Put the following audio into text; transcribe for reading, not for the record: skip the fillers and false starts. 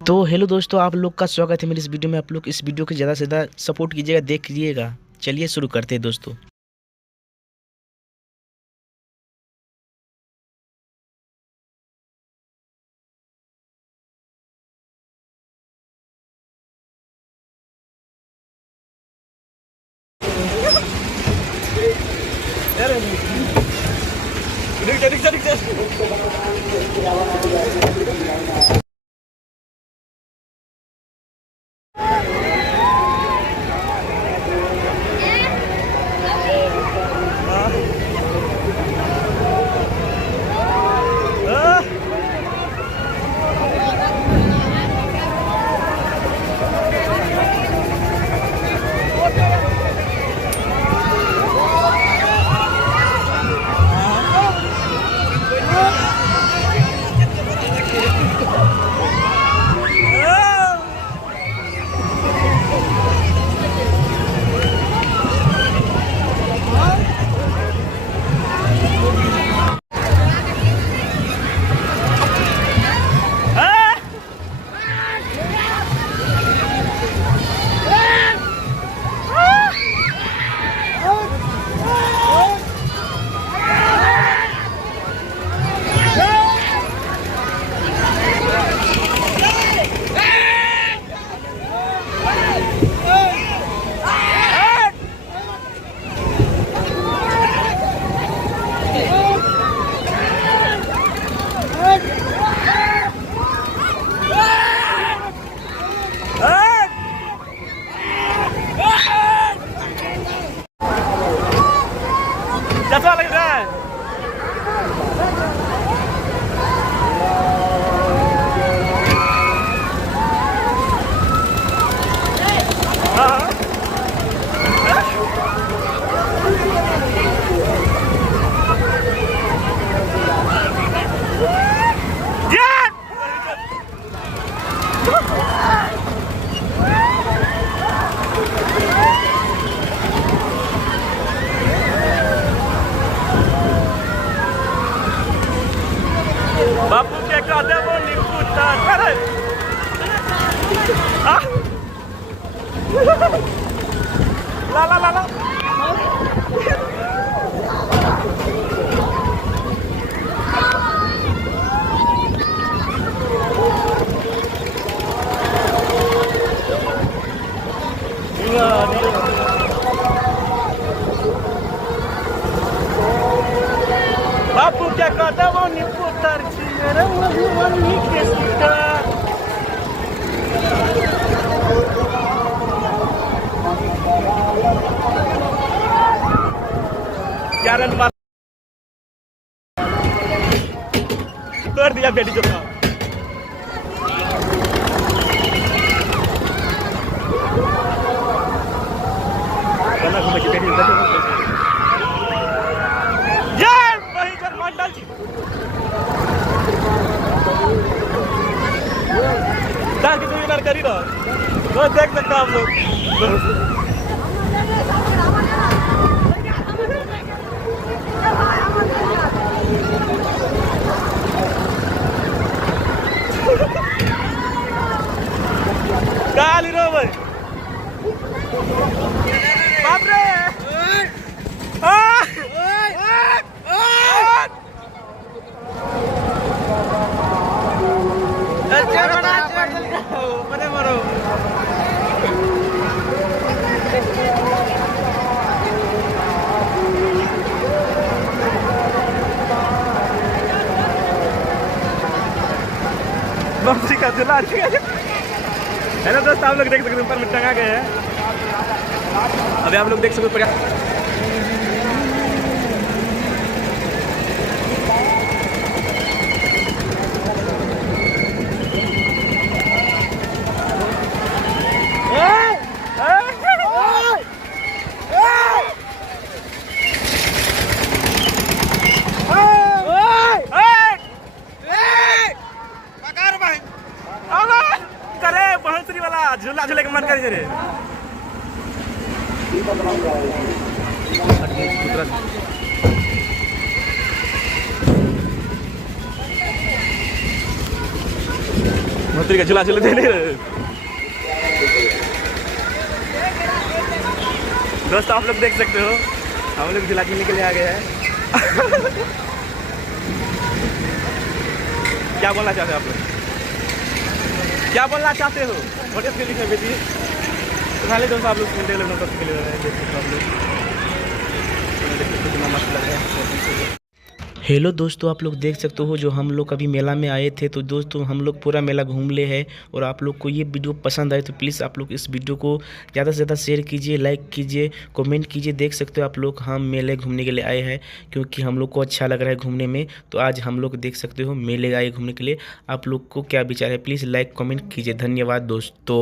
तो हेलो दोस्तों, आप लोग का स्वागत है मेरी इस वीडियो में। आप लोग इस वीडियो को ज़्यादा से ज़्यादा सपोर्ट कीजिएगा, देखिएगा। चलिए शुरू करते हैं दोस्तों। कैसा लग रहा है? बापू के कदम निपुतर अरे ला ला ला ला बापू के कदम निपुतर चिरे मधुबनी के सीता यारन बात कर दिया बेटी जो का गाना घूमे की बेटी यार वही जन मंडल जी दादी तो विनर करी ना वो देख सकते आप लोग काली रो भाई बाप रे मरे मरो बमसी का झूला हेलो दोस्त, आप लोग देख सकते हैं ऊपर में टंगा गए हैं। अभी आप लोग देख सकते हैं झूला झूले के मन कर रे भोसड़ी का झूला झूले देने। दोस्तों आप लोग देख सकते हो हम लोग झूला झूलने के लिए आ गए हैं। क्या बोलना चाहते हो आप लोग? क्या बोलना चाहते हो? छोटे से लिखे बेटी तो खाली दोस्तों आप लोग सुनते लोग के लिए देख सकते हो आप लोग कितना मस्त लग रहा है। हेलो दोस्तों, आप लोग देख सकते हो जो हम लोग अभी मेला में आए थे। तो दोस्तों हम लोग पूरा मेला घूम ले हैं और आप लोग को ये वीडियो पसंद आए तो प्लीज़ आप लोग इस वीडियो को ज़्यादा से ज़्यादा शेयर कीजिए, लाइक कीजिए, कमेंट कीजिए। देख सकते हो आप लोग हम मेले घूमने के लिए आए हैं क्योंकि हम लोग को अच्छा लग रहा है घूमने में। तो आज हम लोग देख सकते हो मेले आए घूमने के लिए। आप लोग को क्या विचार है प्लीज़ लाइक कमेंट कीजिए। धन्यवाद दोस्तों।